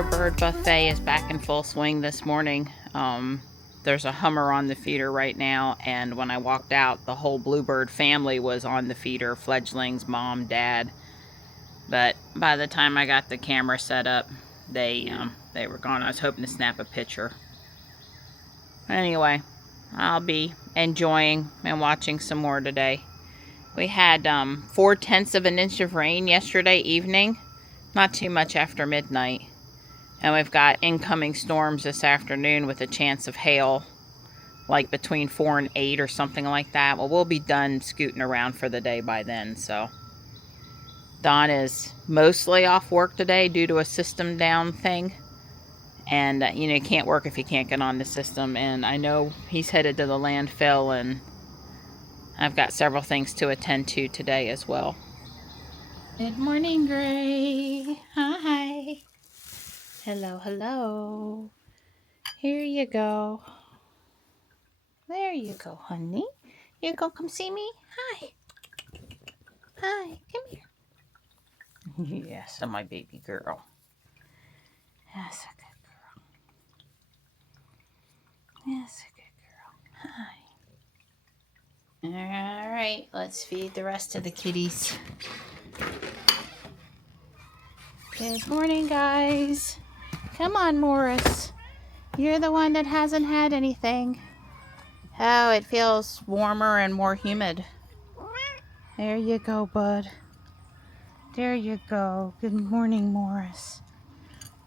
regular bird buffet is back in full swing this morning. There's a Hummer on the feeder right now, and when I walked out, the whole bluebird family was on the feeder, fledglings, mom, dad. But by the time I got the camera set up, they were gone. I was hoping to snap a picture. Anyway, I'll be enjoying and watching some more today. We had 4/10 of an inch of rain yesterday evening. Not too much after midnight. And we've got incoming storms this afternoon with a chance of hail, like between 4 and 8 or something like that. Well, we'll be done scooting around for the day by then. So Don is mostly off work today due to a system down thing. And, you can't work if you can't get on the system. And I know he's headed to the landfill, and I've got several things to attend to today as well. Good morning, Gray. Hi. Hello, hello. Here you go. There you go, honey. You gonna come see me? Hi. Hi, come here. Yes, my baby girl. That's a good girl. That's a good girl. Hi. All right, let's feed the rest of the kitties. Good morning, guys. Come on, Morris. You're the one that hasn't had anything. Oh, it feels warmer and more humid. There you go, bud. There you go. Good morning, Morris.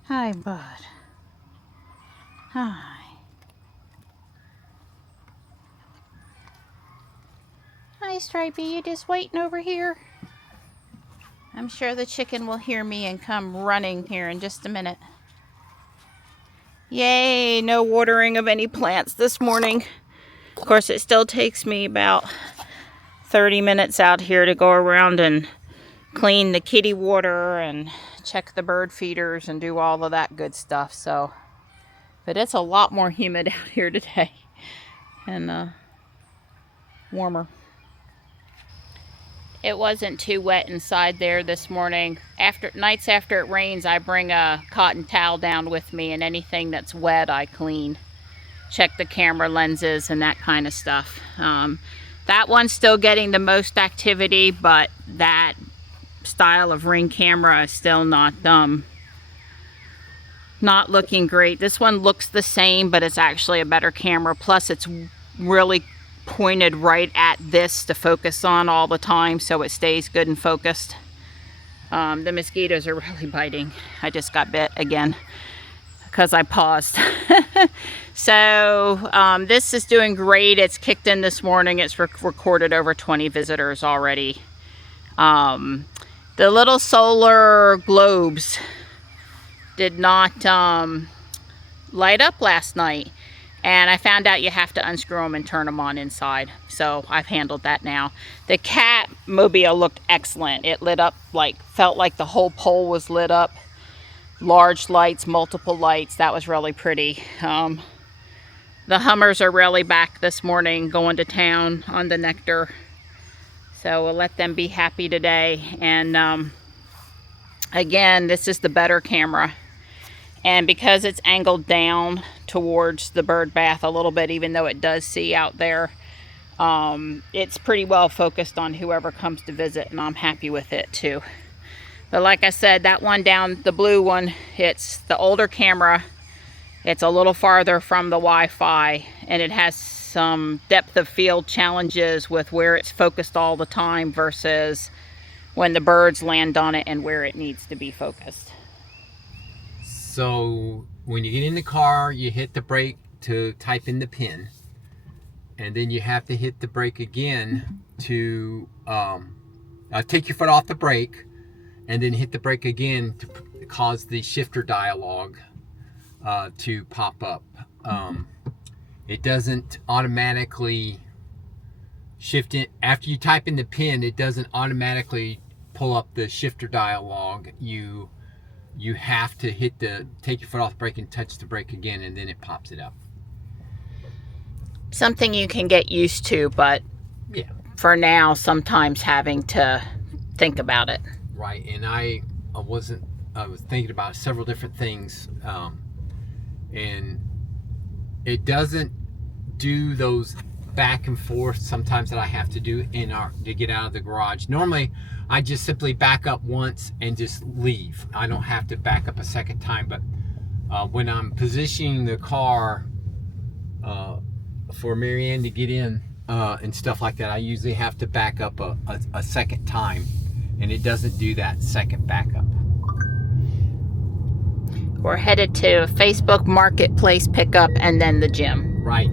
Hi, bud. Hi. Hi, Stripey. You just waiting over here? I'm sure the chicken will hear me and come running here in just a minute. Yay, no watering of any plants this morning. Of course, it still takes me about 30 minutes out here to go around and clean the kitty water and check the bird feeders and do all of that good stuff. But it's a lot more humid out here today and warmer. It wasn't too wet inside there this morning. Nights after it rains, I bring a cotton towel down with me, and anything that's wet I clean. Check the camera lenses and that kind of stuff. That one's still getting the most activity, but that style of Ring camera is still not looking great. This one looks the same, but it's actually a better camera. Plus, it's really pointed right at this to focus on all the time, so it stays good and focused. The mosquitoes are really biting. I just got bit again because I paused. So this is doing great. It's kicked in this morning. It's recorded over 20 visitors already. The little solar globes did not light up last night. And I found out you have to unscrew them and turn them on inside. So I've handled that now. The cat mobile looked excellent. It lit up felt like the whole pole was lit up. Large lights, multiple lights. That was really pretty. The Hummers are really back this morning, going to town on the nectar. So we'll let them be happy today. And again, this is the better camera. And because it's angled down towards the bird bath a little bit, even though it does see out there, it's pretty well focused on whoever comes to visit, and I'm happy with it too. But like I said, that one down, the blue one, it's the older camera. It's a little farther from the Wi-Fi, and it has some depth of field challenges with where it's focused all the time versus when the birds land on it and where it needs to be focused. So when you get in the car, you hit the brake to type in the PIN, and then you have to hit the brake again to take your foot off the brake, and then hit the brake again to cause the shifter dialog to pop up. It doesn't automatically shift it after you type in the PIN. It doesn't automatically pull up the shifter dialog. You have to take your foot off the brake and touch the brake again, and then it pops it up. Something you can get used to, but yeah, for now, sometimes having to think about it. Right, and I wasn't was thinking about several different things, and it doesn't do those back and forth sometimes that I have to do to get out of the garage. Normally, I just simply back up once and just leave. I don't have to back up a second time, but when I'm positioning the car for Marianne to get in and stuff like that, I usually have to back up a second time, and it doesn't do that second backup. We're headed to Facebook Marketplace pickup and then the gym. Right.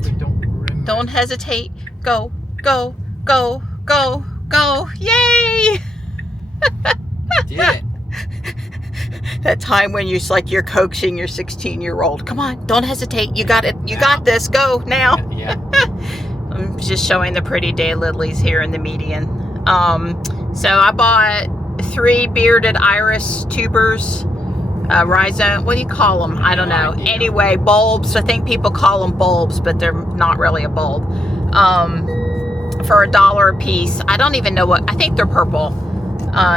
Don't hesitate. Go, go, go, go, go. Yay! Did it. That time when you're coaxing your 16-year-old. Come on, don't hesitate. You got it. You got this. Go now. Yeah. I'm just showing the pretty daylilies here in the median. So I bought 3 bearded iris tubers. Rhizome, what do you call them? I don't know. Anyway, bulbs. I think people call them bulbs, but they're not really a bulb. For $1 a piece. I don't even know what, I think they're purple.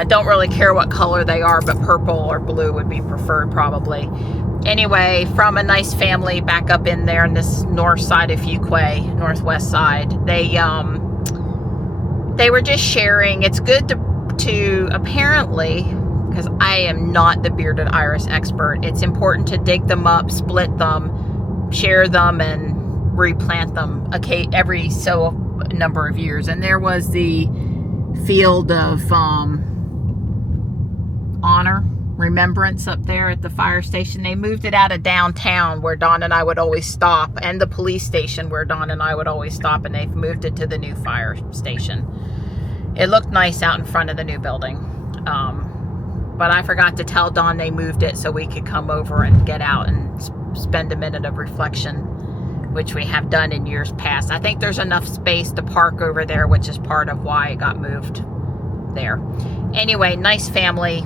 Don't really care what color they are, but purple or blue would be preferred probably. Anyway, from a nice family back up in there in this north side of Fuquay, northwest side. They were just sharing. It's good to apparently, because I am not the bearded iris expert, it's important to dig them up, split them, share them, and replant them every so number of years. And there was the field of honor, remembrance up there at the fire station. They moved it out of downtown where Dawn and I would always stop, and the police station where Dawn and I would always stop, and they've moved it to the new fire station. It looked nice out in front of the new building. But I forgot to tell Dawn they moved it so we could come over and get out and spend a minute of reflection, which we have done in years past. I think there's enough space to park over there, which is part of why it got moved there. Anyway, nice family.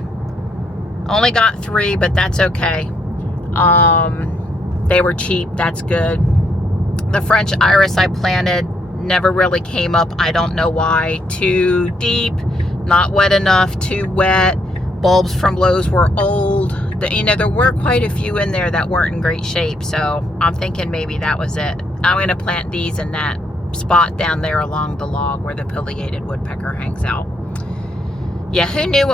Only got 3, but that's okay. They were cheap. That's good. The French iris I planted never really came up. I don't know why. Too deep, not wet enough, too wet. Bulbs from Lowe's were old. There were quite a few in there that weren't in great shape, so I'm thinking maybe that was it. I'm going to plant these in that spot down there along the log where the pileated woodpecker hangs out. Yeah, who knew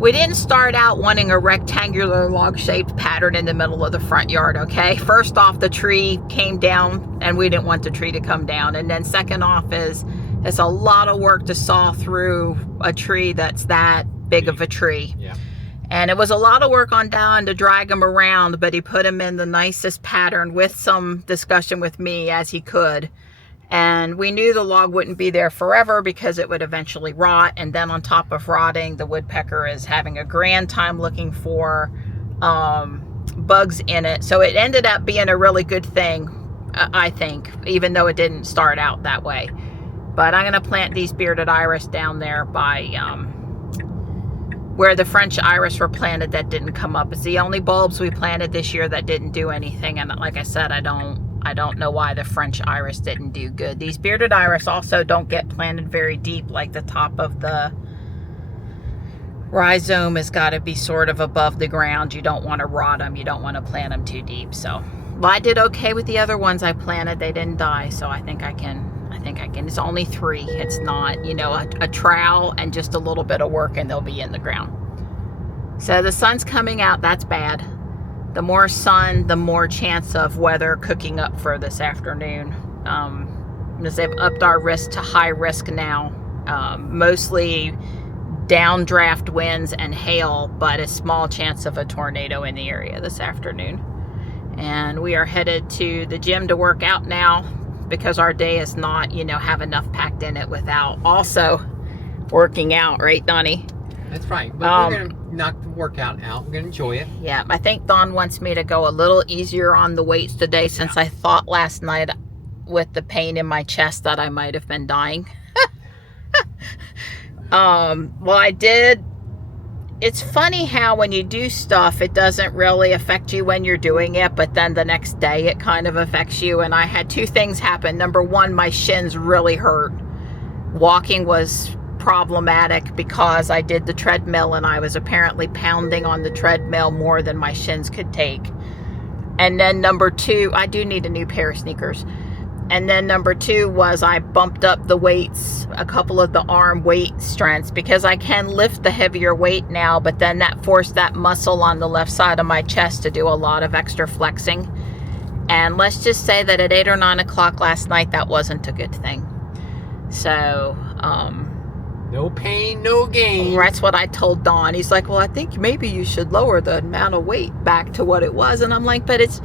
we didn't start out wanting a rectangular log-shaped pattern in the middle of the front yard, okay? First off, the tree came down, and we didn't want the tree to come down. And then second off is, it's a lot of work to saw through a tree that's that big of a tree. Yeah. And it was a lot of work on Don to drag him around, but he put him in the nicest pattern with some discussion with me as he could. And we knew the log wouldn't be there forever because it would eventually rot. And then on top of rotting, the woodpecker is having a grand time looking for bugs in it. So it ended up being a really good thing, I think, even though it didn't start out that way. But I'm going to plant these bearded iris down there by where the French iris were planted that didn't come up. It's the only bulbs we planted this year that didn't do anything. And like I said, I don't know why the French iris didn't do good. These bearded iris also don't get planted very deep, like the top of the rhizome has got to be sort of above the ground. You don't want to rot them. You don't want to plant them too deep. So, well, I did okay with the other ones I planted. They didn't die, so I think I can. It's only 3. It's not, a trowel and just a little bit of work and they'll be in the ground. So the sun's coming out. That's bad. The more sun, the more chance of weather cooking up for this afternoon. Because they've upped our risk to high risk now. Mostly downdraft winds and hail, but a small chance of a tornado in the area this afternoon. And we are headed to the gym to work out now, because our day is not, have enough packed in it without also working out, right, Donnie? That's right. But we're going to knock the workout out. We're going to enjoy it. Yeah, I think Dawn wants me to go a little easier on the weights today, since I thought last night with the pain in my chest that I might have been dying. Well, I did. It's funny how when you do stuff, it doesn't really affect you when you're doing it, but then the next day it kind of affects you. And I had 2 things happen. Number 1, my shins really hurt. Walking was problematic because I did the treadmill and I was apparently pounding on the treadmill more than my shins could take. And then number two, I do need a new pair of sneakers. And then number two was I bumped up the weights, a couple of the arm weight strengths, because I can lift the heavier weight now, but then that forced that muscle on the left side of my chest to do a lot of extra flexing. And let's just say that at 8 or 9 o'clock last night, that wasn't a good thing. So, no pain, no gain. that's what I told Don. He's like, well, I think maybe you should lower the amount of weight back to what it was. And I'm like, but it's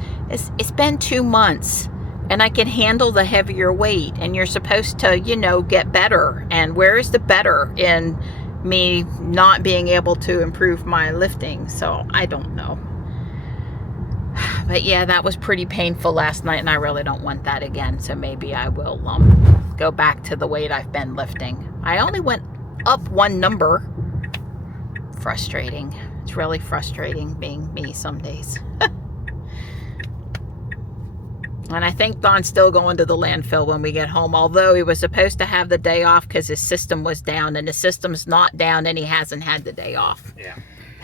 been 2 months. And I can handle the heavier weight, and you're supposed to, get better. And where is the better in me not being able to improve my lifting? So I don't know. But yeah, that was pretty painful last night, and I really don't want that again. So maybe I will go back to the weight I've been lifting. I only went up 1 number. Frustrating. It's really frustrating being me some days. And I think Don's still going to the landfill when we get home, although he was supposed to have the day off because his system was down, and the system's not down, and he hasn't had the day off. Yeah.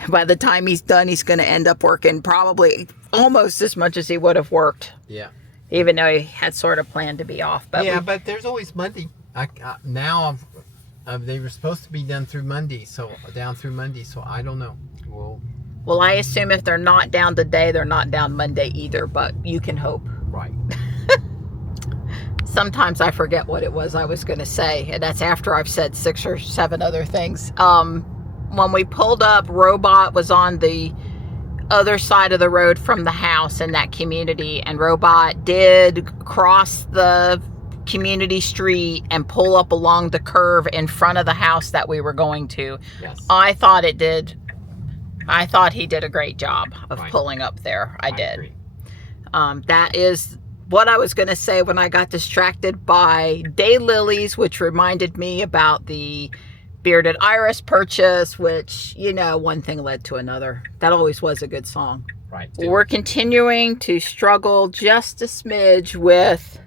By the time he's done, he's going to end up working probably almost as much as he would have worked. Yeah. Even though he had sort of planned to be off. But yeah, but there's always Monday. Now they were supposed to be done through Monday, so I don't know. Well, I assume if they're not down today, they're not down Monday either, but you can hope. Right. Sometimes I forget what it was I was going to say, and that's after I've said 6 or 7 other things. When we pulled up, Robot was on the other side of the road from the house in that community, and Robot did cross the community street and pull up along the curve in front of the house that we were going to. Yes. I thought he did a great job of pulling up there. I did. Agree. That is what I was going to say when I got distracted by daylilies, which reminded me about the bearded iris purchase, which, one thing led to another. That always was a good song. Right. We're continuing to struggle just a smidge with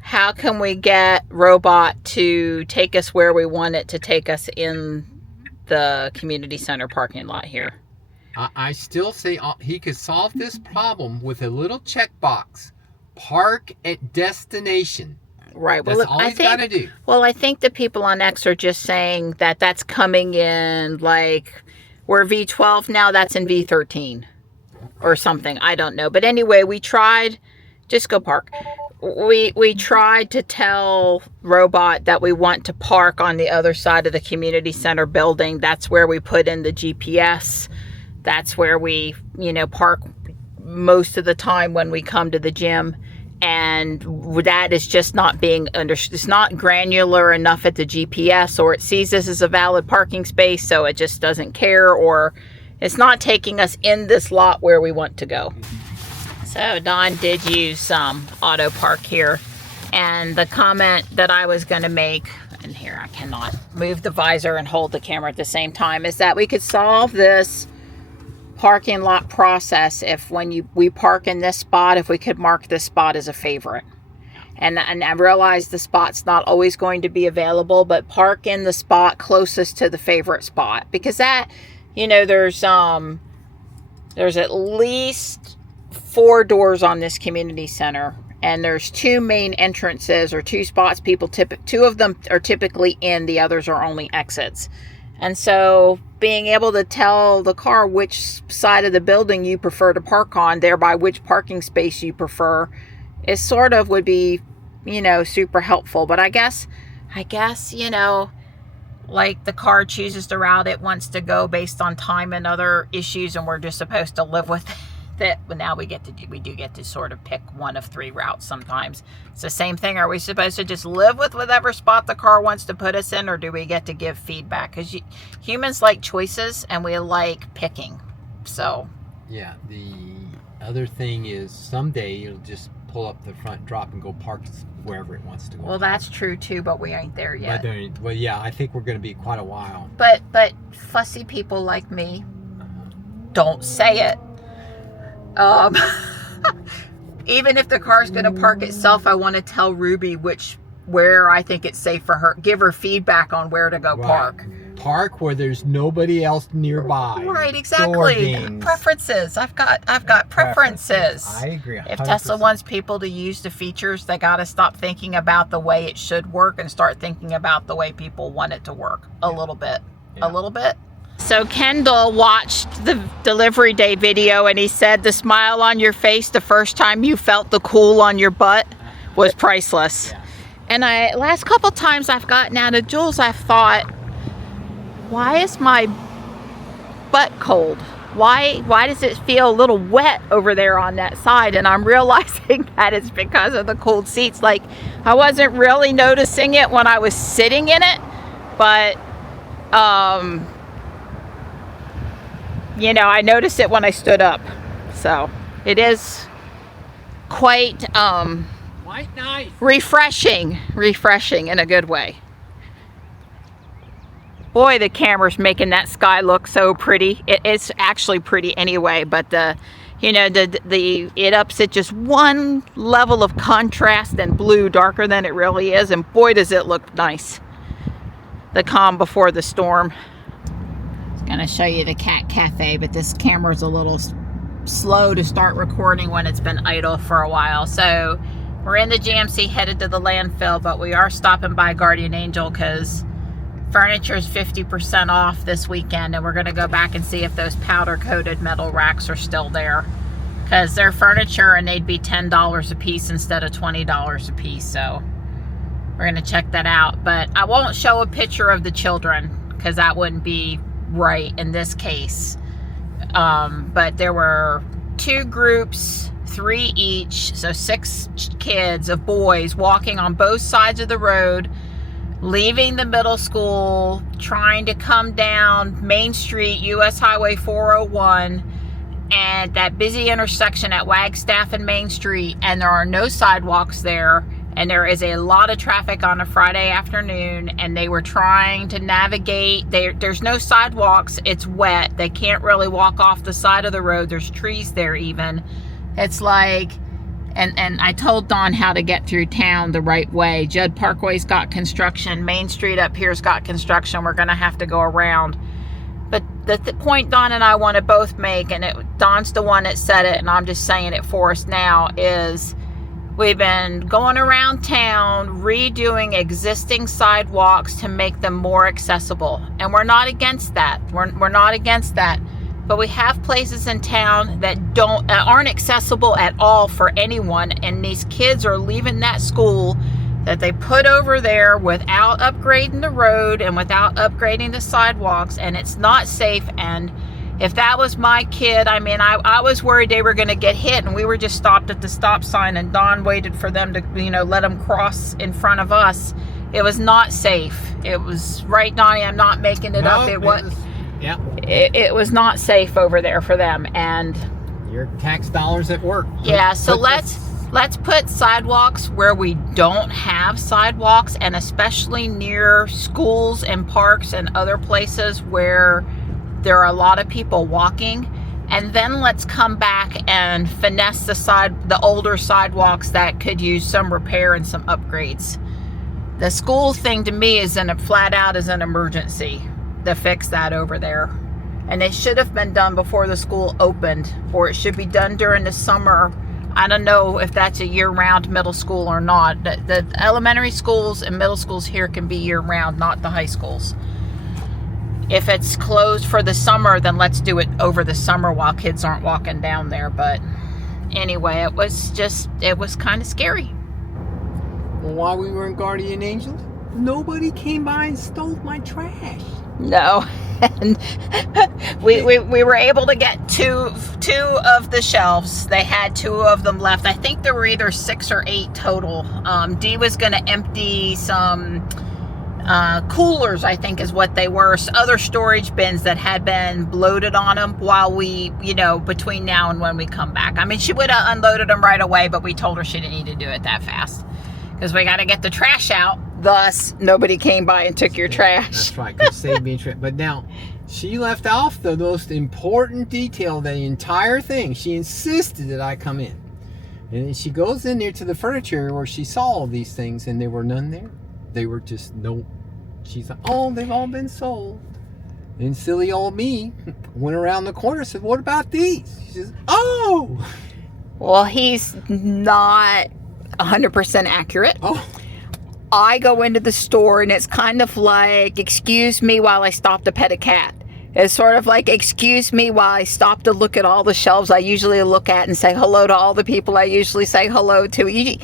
how can we get Robot to take us where we want it to take us in the community center parking lot here. I still say he could solve this problem with a little checkbox. Park at destination. Right. That's all he's got to do. Well, I think the people on X are just saying that that's coming in, like, we're V12 now, that's in V13 or something. I don't know. But anyway, we tried. Just go park. We tried to tell Robot that we want to park on the other side of the community center building. That's where we put in the GPS. That's where we, park most of the time when we come to the gym. And that is just not being understood. It's not granular enough at the GPS, or it sees this as a valid parking space, so it just doesn't care, or it's not taking us in this lot where we want to go. So Don did use auto park here. And the comment that I was going to make, and here I cannot move the visor and hold the camera at the same time, is that we could solve this parking lot process if we park in this spot, if we could mark this spot as a favorite. And I realize the spot's not always going to be available, but park in the spot closest to the favorite spot, because that, there's at least 4 doors on this community center, and there's 2 main entrances, or 2 spots 2 of them are typically in, the others are only exits. And so being able to tell the car which side of the building you prefer to park on, thereby which parking space you prefer, is sort of would be, super helpful. But I guess, like the car chooses the route it wants to go based on time and other issues, and we're just supposed to live with it. But now we do get to sort of pick one of 3 routes sometimes. It's the same thing. Are we supposed to just live with whatever spot the car wants to put us in, or do we get to give feedback? Because humans like choices, and we like picking. So yeah, the other thing is someday it'll just pull up the front drop and go park wherever it wants to go. Well, that's true too, but we ain't there yet. Well, yeah, I think we're going to be quite a while. But fussy people like me don't say it. Even if the car's going to park itself, I want to tell Ruby which where I think it's safe for her. Give her feedback on where to go park. Park where there's nobody else nearby. Right, exactly. Preferences. I've got preferences. I agree. 100%. If Tesla wants people to use the features, they got to stop thinking about the way it should work and start thinking about the way people want it to work a little bit. A little bit. So Kendall watched the delivery day video and he said the smile on your face the first time you felt the cool on your butt was priceless. Yeah. And last couple times I've gotten out of Jules, I've thought, why is my butt cold? Why does it feel a little wet over there on that side? And I'm realizing that it's because of the cooled seats. Like, I wasn't really noticing it when I was sitting in it, but you know, I noticed it when I stood up. So it is quite nice. refreshing in a good way. Boy, the camera's making that sky look so pretty. It's actually pretty anyway, but it ups it just one level of contrast and blue darker than it really is, and boy does it look nice. The calm before the storm. I was gonna show you the cat cafe, but this camera's a little slow to start recording when it's been idle for a while. So we're in the GMC headed to the landfill, but we are stopping by Guardian Angel because furniture is 50% off this weekend, and we're going to go back and see if those powder coated metal racks are still there, because they're furniture and they'd be $10 a piece instead of $20 a piece. So we're going to check that out, but I won't show a picture of the children because that wouldn't be right in this case. But there were 2 groups, 3 each, so 6 kids of boys walking on both sides of the road, leaving the middle school, trying to come down Main Street, US Highway 401, and that busy intersection at Wagstaff and Main Street, and there are no sidewalks there, and there is a lot of traffic on a Friday afternoon, and they were trying to navigate. There's no sidewalks, it's wet, they can't really walk off the side of the road, there's trees there even. It's like, and I told Dawn how to get through town the right way. Judd Parkway's got construction. Main Street up here's got construction. We're going to have to go around. But the point Dawn and I want to both make, and Dawn's the one that said it, and I'm just saying it for us now, is we've been going around town redoing existing sidewalks to make them more accessible. And we're not against that. We're not against that. But we have places in town that aren't accessible at all for anyone, and these kids are leaving that school that they put over there without upgrading the road and without upgrading the sidewalks, and it's not safe. And if that was my kid, I mean, I was worried they were going to get hit, and we were just stopped at the stop sign, and Dawn waited for them to, let them cross in front of us. It was not safe. It was, right, Donnie? I'm not making it up. It was. Yeah. It was not safe over there for them, and your tax dollars at work. Yeah, so let's put sidewalks where we don't have sidewalks, and especially near schools and parks and other places where there are a lot of people walking. And then let's come back and finesse the older sidewalks that could use some repair and some upgrades. The school thing to me is flat out is an emergency to fix that over there, and it should have been done before the school opened, or it should be done during the summer. I don't know if that's a year-round middle school or not. The elementary schools and middle schools here can be year-round, not the high schools. If it's closed for the summer, then let's do it over the summer while kids aren't walking down there. But anyway, it was kind of scary. While we were in Guardian Angel, nobody came by and stole my trash. No, and we were able to get two of the shelves. They had 2 of them left. I think there were either 6 or 8 total. Dee was going to empty some coolers, I think is what they were, other storage bins that had been loaded on them while we, between now and when we come back. I mean, she would have unloaded them right away, but we told her she didn't need to do it that fast because we got to get the trash out. Thus, nobody came by and took your trash. That's right, because saved me trip. But now, she left off the most important detail of the entire thing. She insisted that I come in. And she goes in there to the furniture where she saw all these things, and there were none there. They were just no. She's like, oh, they've all been sold. And silly old me went around the corner and said, what about these? She says, oh. Well, he's not 100% accurate. Oh. I go into the store and it's kind of like, excuse me while I stop to pet a cat. It's sort of like, excuse me while I stop to look at all the shelves I usually look at and say hello to all the people I usually say hello to. He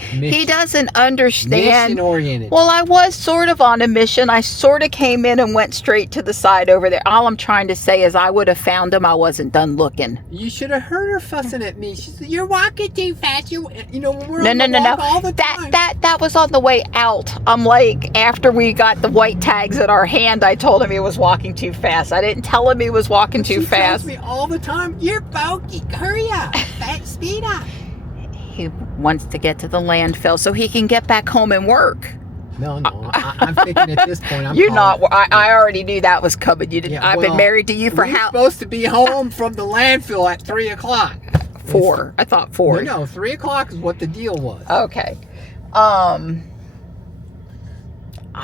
doesn't understand. Mission-oriented. Well, I was sort of on a mission. I sort of came in and went straight to the side over there. All I'm trying to say is I would have found him. I wasn't done looking. You should have heard her fussing at me. She said, you're walking too fast. You know, we're No. all the time. That was on the way out. I'm like, after we got the white tags in our hand, I told him he was walking too fast. I didn't tell him he was walking too fast. She tells me all the time, you're bulky. Hurry up. Speed up. He wants to get to the landfill so he can get back home and work. No. I'm thinking at this point, You're not. I already knew that was coming. You didn't. Yeah, I've been married to you for how? how? Supposed to be home from the landfill at 3 o'clock. 4. I thought 4. No, 3 o'clock is what the deal was. Okay. I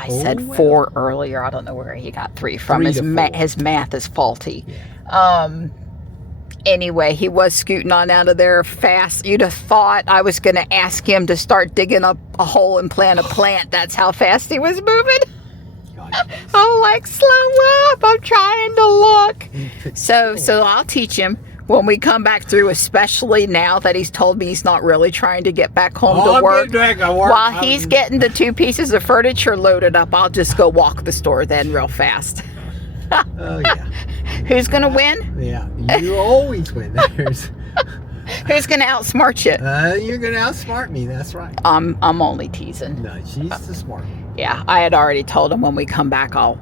said 4 earlier. I don't know where he got 3 from. 3 His to 4. his math is faulty. Yeah. Anyway, he was scooting on out of there fast. You'd have thought I was going to ask him to start digging up a hole and plant a plant. That's how fast he was moving. God, I'm like, slow up. I'm trying to look. So I'll teach him when we come back through, especially now that he's told me he's not really trying to get back home to work. While he's getting the 2 pieces of furniture loaded up, I'll just go walk the store then real fast. Oh, yeah. Who's going to win? Yeah, you always win. Who's going to outsmart you? You're going to outsmart me, that's right. I'm only teasing. No, she's the smart one. Yeah, I had already told him when we come back, I'll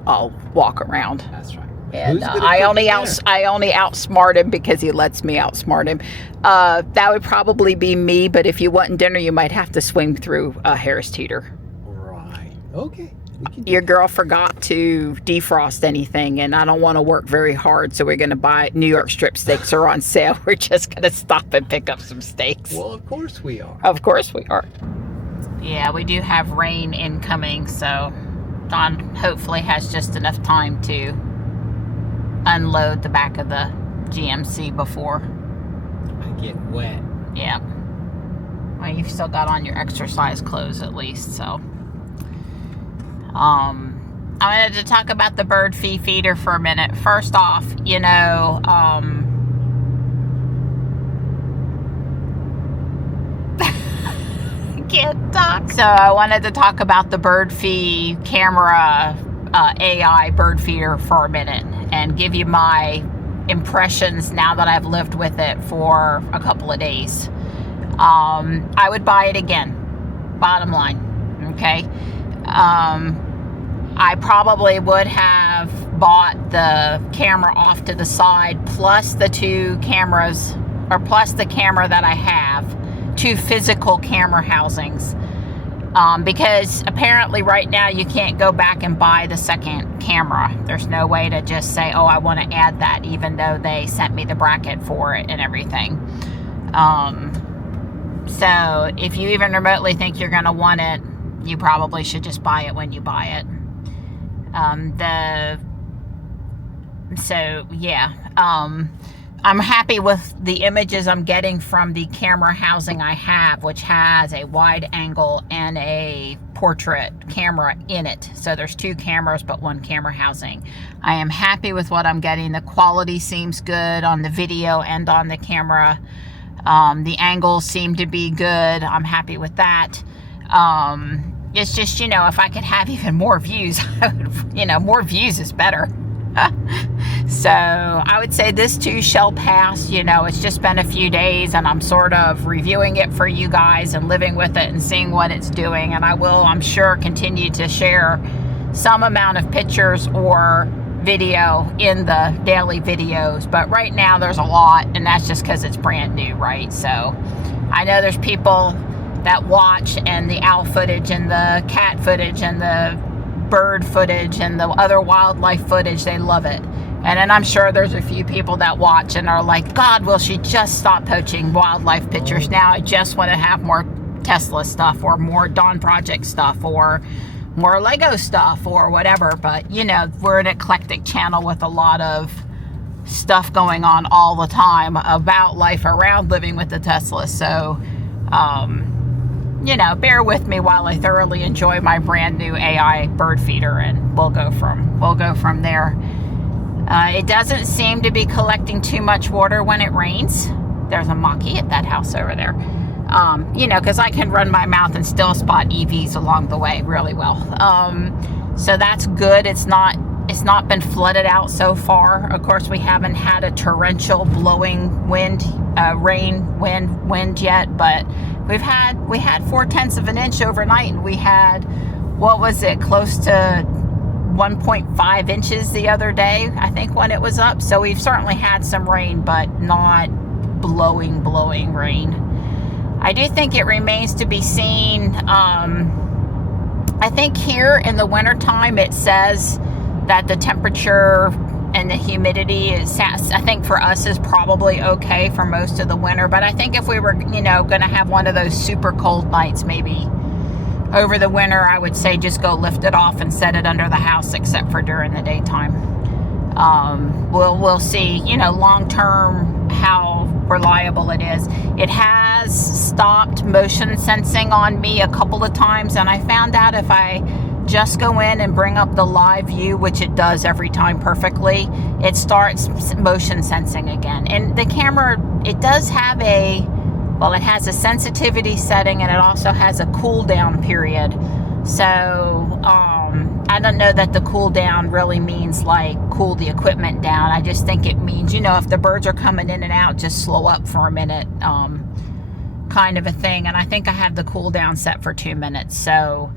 walk around. That's right. And I only outsmart him because he lets me outsmart him. That would probably be me, but if you want dinner, you might have to swing through Harris Teeter. Right. Okay. Your girl forgot to defrost anything, and I don't want to work very hard, so we're going to buy New York strip steaks are on sale. We're just going to stop and pick up some steaks. Well, of course we are. Of course we are. Yeah, we do have rain incoming, so Don hopefully has just enough time to unload the back of the GMC before I get wet. Yeah. Well, you've still got on your exercise clothes at least, so. I wanted to talk about the Birdfy feeder for a minute. First off, you know, can't talk. So I wanted to talk about the Birdfy camera AI bird feeder for a minute and give you my impressions now that I've lived with it for a couple of days. I would buy it again, bottom line, okay? I probably would have bought the camera off to the side plus the 2 cameras, or plus the camera that I have, 2 physical camera housings. Because apparently right now you can't go back and buy the second camera. There's no way to just say, oh, I want to add that, even though they sent me the bracket for it and everything. So if you even remotely think you're going to want it, you probably should just buy it when you buy it. I'm happy with the images I'm getting from the camera housing I have, which has a wide angle and a portrait camera in it. So there's 2 cameras, but 1 camera housing. I am happy with what I'm getting. The quality seems good on the video and on the camera. The angles seem to be good. I'm happy with that. It's just, you know, if I could have even more views, I would, you know, more views is better. So I would say this too shall pass. You know, it's just been a few days and I'm sort of reviewing it for you guys and living with it and seeing what it's doing. And I will, I'm sure, continue to share some amount of pictures or video in the daily videos. But right now there's a lot, and that's just because it's brand new, right? So I know there's people that watch, and the owl footage and the cat footage and the bird footage and the other wildlife footage, they love it. And then I'm sure there's a few people that watch and are like, God, will she just stop poaching wildlife pictures? Now I just want to have more Tesla stuff or more Dawn Project stuff or more Lego stuff or whatever. But, you know, we're an eclectic channel with a lot of stuff going on all the time about life around living with the Tesla. So, you know, bear with me while I thoroughly enjoy my brand new AI bird feeder, and we'll go from there. It doesn't seem to be collecting too much water when it rains. There's a Maki at that house over there. You know, because I can run my mouth and still spot EVs along the way really well. So that's good. It's not been flooded out so far. Of course, we haven't had a torrential blowing wind, wind yet, but we had 0.4 of an inch overnight, and we had, what was it, close to 1.5 inches the other day, I think, when it was up. So we've certainly had some rain, but not blowing rain. I do think it remains to be seen. I think here in the wintertime, it says that the temperature and the humidity is, I think for us, is probably okay for most of the winter. But I think if we were, you know, going to have one of those super cold nights, maybe over the winter, I would say just go lift it off and set it under the house, except for during the daytime. We'll see, you know, long term how reliable it is. It has stopped motion sensing on me a couple of times, and I found out if I just go in and bring up the live view, which it does every time perfectly, it starts motion sensing again. And the camera, it does have it has a sensitivity setting, and it also has a cool down period. So I don't know that the cool down really means like cool the equipment down. I just think it means, you know, if the birds are coming in and out, just slow up for a minute, kind of a thing. And I think I have the cool down set for 2 minutes. So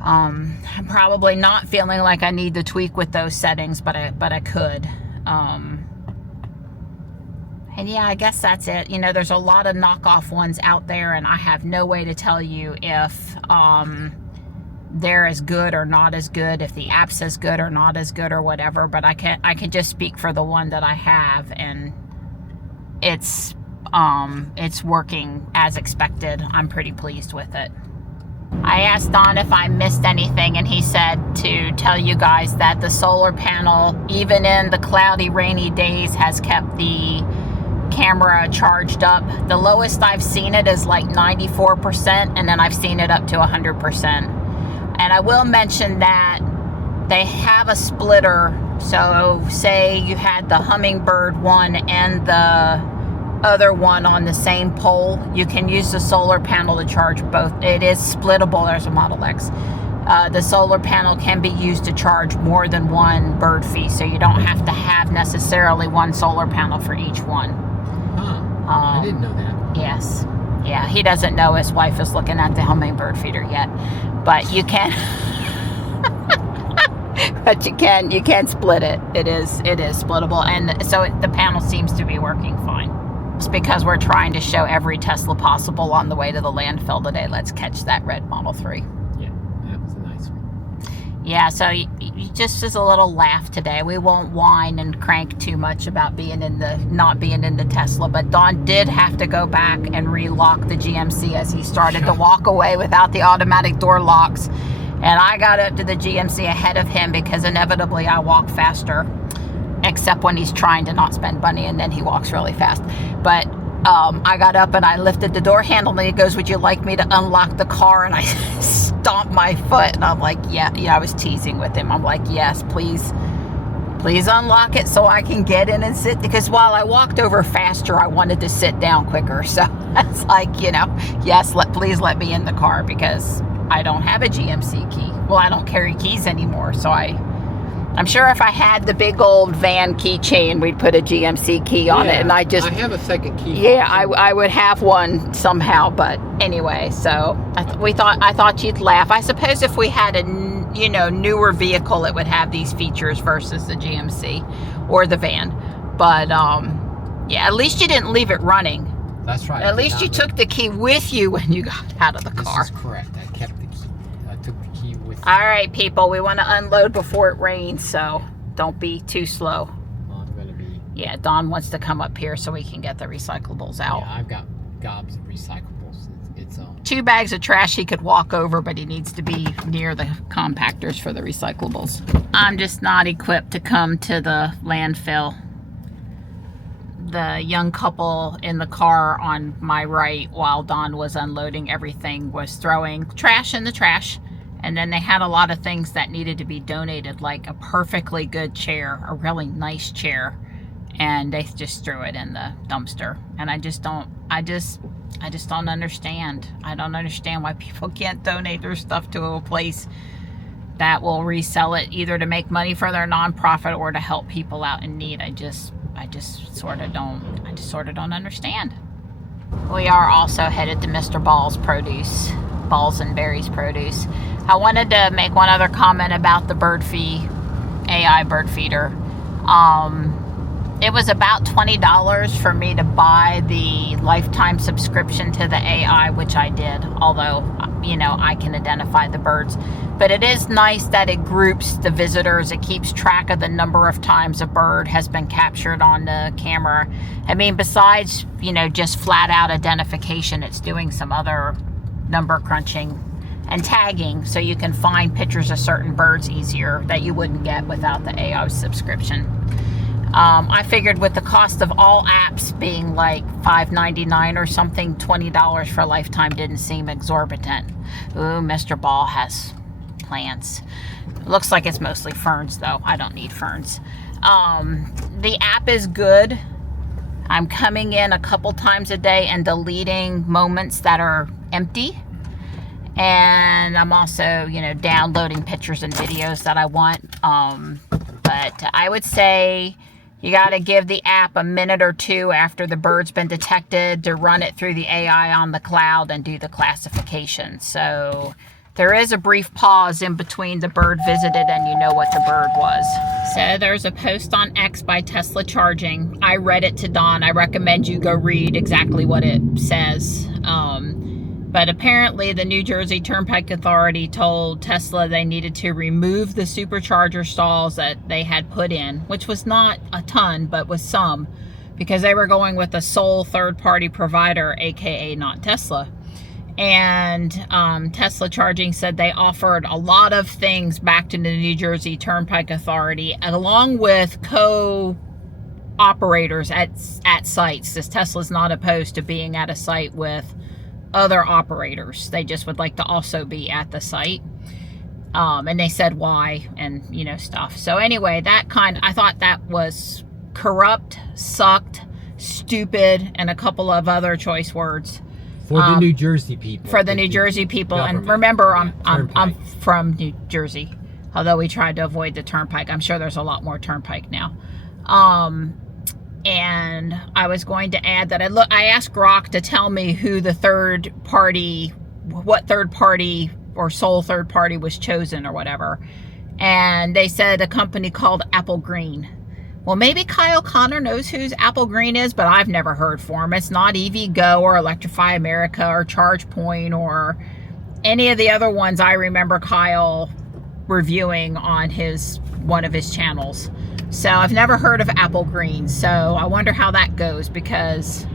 I'm probably not feeling like I need to tweak with those settings, but I could. And yeah, I guess that's it. You know, there's a lot of knockoff ones out there, and I have no way to tell you if they're as good or not as good, if the app's as good or not as good or whatever. But I can just speak for the one that I have, and it's working as expected. I'm pretty pleased with it. I asked Don if I missed anything, and he said to tell you guys that the solar panel, even in the cloudy, rainy days, has kept the camera charged up. The lowest I've seen it is like 94%, and then I've seen it up to 100%. And I will mention that they have a splitter. So say you had the Hummingbird one and the other one on the same pole, you can use the solar panel to charge both. It is splittable. There's a Model X. The solar panel can be used to charge more than one Birdfy, so you don't have to have necessarily one solar panel for each one. I didn't know that. Yes. Yeah, he doesn't know. His wife is looking at the Hummingbird feeder yet. But you can but you can split it. It is splittable, and so the panel seems to be working fine. It's because we're trying to show every Tesla possible on the way to the landfill today. Let's catch that red Model 3. Yeah, that was a nice one. Yeah, so just as a little laugh today. We won't whine and crank too much about not being in the Tesla, but Don did have to go back and relock the GMC as he started to walk away without the automatic door locks. And I got up to the GMC ahead of him because inevitably I walk faster, except when he's trying to not spend money, and then he walks really fast. But I got up and I lifted the door handle, and he goes, "Would you like me to unlock the car?" And I stomped my foot, and I'm like, yeah, I was teasing with him. I'm like, yes, please unlock it so I can get in and sit, because while I walked over faster, I wanted to sit down quicker. So it's like, you know, yes, please let me in the car, because I don't have a GMC key. Well, I don't carry keys anymore, so I'm sure if I had the big old van keychain, we'd put a GMC key on it, and I have a second key. Yeah, I would have one somehow, but anyway, so I thought you'd laugh. I suppose if we had a newer vehicle, it would have these features versus the GMC or the van. But yeah, at least you didn't leave it running. That's right. At least you took the key with you when you got out of the car. This is correct. I kept the key. I took the key with me. All right, people, we want to unload before it rains, so Don't be too slow. Well, I'm gonna be. Yeah, Don wants to come up here so we can get the recyclables out. Yeah, I've got gobs of recyclables. It's 2 bags of trash he could walk over, but he needs to be near the compactors for the recyclables. I'm just not equipped to come to the landfill. The young couple in the car on my right while Don was unloading everything was throwing trash in the trash. And then they had a lot of things that needed to be donated, like a perfectly good chair, a really nice chair. And they just threw it in the dumpster. And I just don't understand. I don't understand why people can't donate their stuff to a place that will resell it either to make money for their nonprofit or to help people out in need. I just sort of don't understand. We are also headed to Mr. Ball's produce, Balls and Berries produce. I wanted to make one other comment about the Birdfy AI bird feeder. It was about $20 for me to buy the lifetime subscription to the AI, which I did, although, you know, I can identify the birds. But it is nice that it groups the visitors. It keeps track of the number of times a bird has been captured on the camera. I mean, besides, you know, just flat out identification, it's doing some other number crunching and tagging so you can find pictures of certain birds easier that you wouldn't get without the AI subscription. I figured with the cost of all apps being like $5.99 or something, $20 for a lifetime didn't seem exorbitant. Ooh, Mr. Ball has plants. Looks like it's mostly ferns though. I don't need ferns. The app is good. I'm coming in a couple times a day and deleting moments that are empty. And I'm also, you know, downloading pictures and videos that I want. But I would say you got to give the app a minute or two after the bird's been detected to run it through the AI on the cloud and do the classification. So there is a brief pause in between the bird visited and you know what the bird was. So there's a post on X by Tesla Charging. I read it to Don. I recommend you go read exactly what it says. But apparently the New Jersey Turnpike Authority told Tesla they needed to remove the supercharger stalls that they had put in, which was not a ton, but was some, because they were going with a sole third-party provider, aka not Tesla. And Tesla Charging said they offered a lot of things back to the New Jersey Turnpike Authority, along with co-operators at sites. This Tesla's not opposed to being at a site with other operators. They just would like to also be at the site. And they said why and, you know, stuff. So anyway, I thought that was corrupt, sucked, stupid, and a couple of other choice words. for the New Jersey people. For the New Jersey people. And remember, I'm from New Jersey. Although we tried to avoid the turnpike. I'm sure there's a lot more turnpike now. And I was going to add that I asked Grok to tell me who the what third party or sole third party was chosen or whatever. And they said a company called Apple Green. Well, maybe Kyle Connor knows who Apple Green is, but I've never heard for him. It's not EVgo or Electrify America or ChargePoint or any of the other ones I remember Kyle reviewing on one of his channels. So I've never heard of Apple Green. So I wonder how that goes, because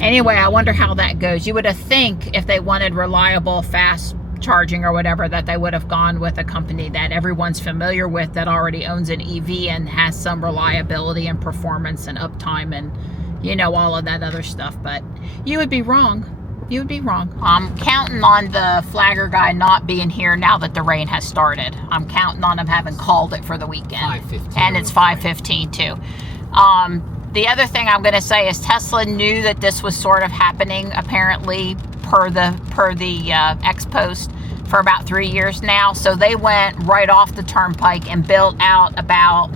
anyway, I wonder how that goes. You would have think if they wanted reliable, fast charging or whatever, that they would have gone with a company that everyone's familiar with, that already owns an EV and has some reliability and performance and uptime and, you know, all of that other stuff. But you would be wrong. You would be wrong. I'm counting on the flagger guy not being here now that the rain has started. I'm counting on him having called it for the weekend. 5:15. And it's 5:15 too. The other thing I'm going to say is Tesla knew that this was sort of happening, apparently, per the X post, for about 3 years now. So they went right off the turnpike and built out about,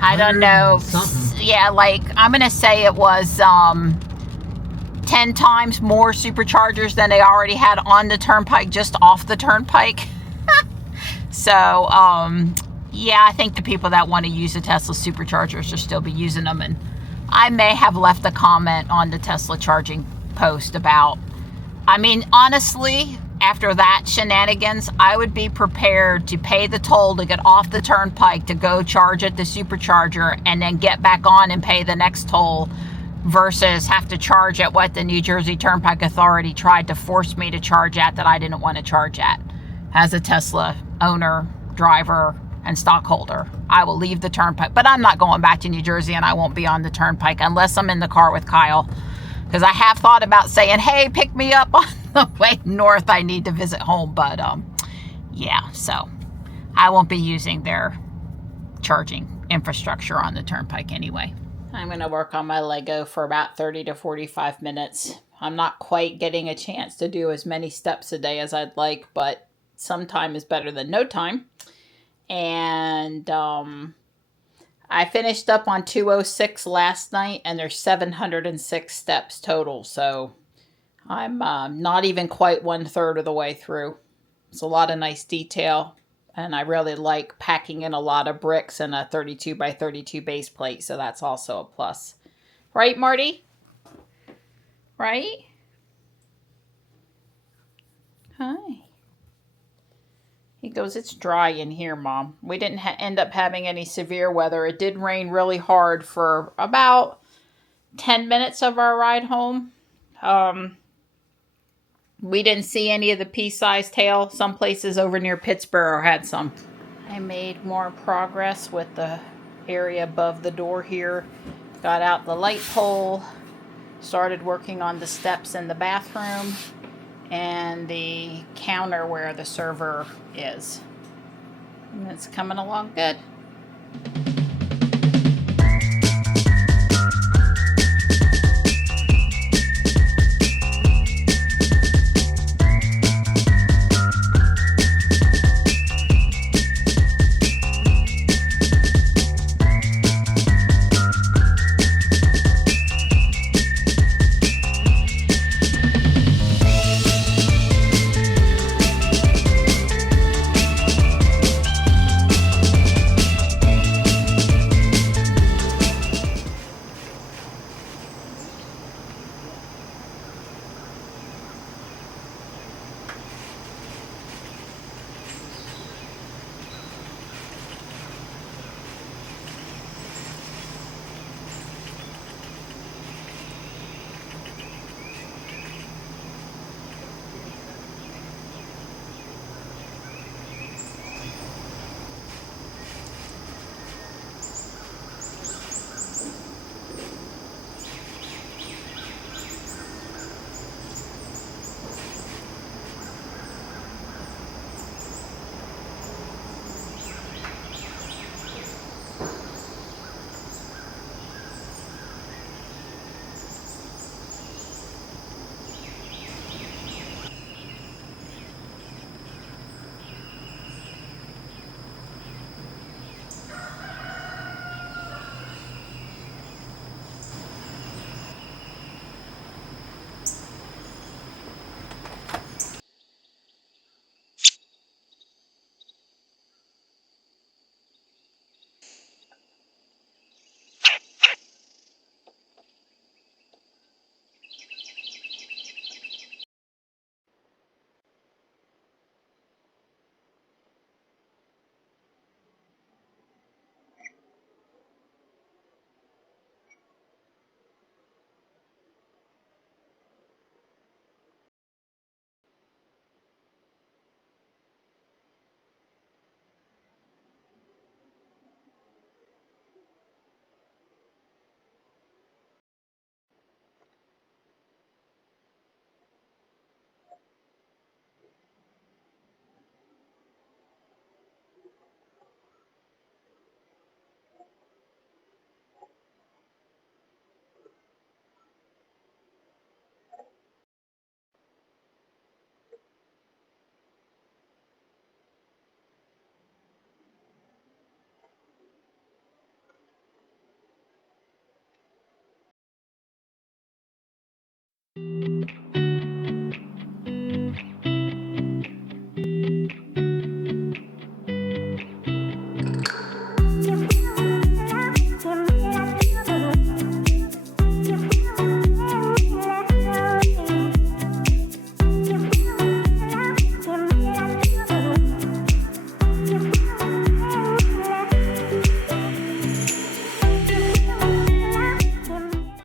I don't know, yeah, like I'm going to say it was 10 times more superchargers than they already had on the turnpike, just off the turnpike. So, yeah, I think the people that want to use the Tesla superchargers will still be using them. And I may have left a comment on the Tesla charging post about, I mean, honestly, after that shenanigans, I would be prepared to pay the toll to get off the turnpike to go charge at the supercharger and then get back on and pay the next toll versus have to charge at what the New Jersey Turnpike Authority tried to force me to charge at that I didn't want to charge at. As a Tesla owner, driver, and stockholder, I will leave the turnpike, but I'm not going back to New Jersey, and I won't be on the turnpike unless I'm in the car with Kyle, because I have thought about saying, hey, pick me up on the way north. I need to visit home, but yeah, so I won't be using their charging infrastructure on the turnpike anyway. I'm going to work on my Lego for about 30 to 45 minutes. I'm not quite getting a chance to do as many steps a day as I'd like, but some time is better than no time. And I finished up on 206 last night, and there's 706 steps total. So I'm not even quite 1/3 of the way through. It's a lot of nice detail, and I really like packing in a lot of bricks and a 32 by 32 base plate. So that's also a plus. Right, Marty? Right? Hi. He goes, it's dry in here, Mom. We didn't end up having any severe weather. It did rain really hard for about 10 minutes of our ride home. We didn't see any of the pea-sized hail. Some places over near Pittsburgh had some. I made more progress with the area above the door here. Got out the light pole. Started working on the steps in the bathroom and the counter where the server is. And it's coming along good.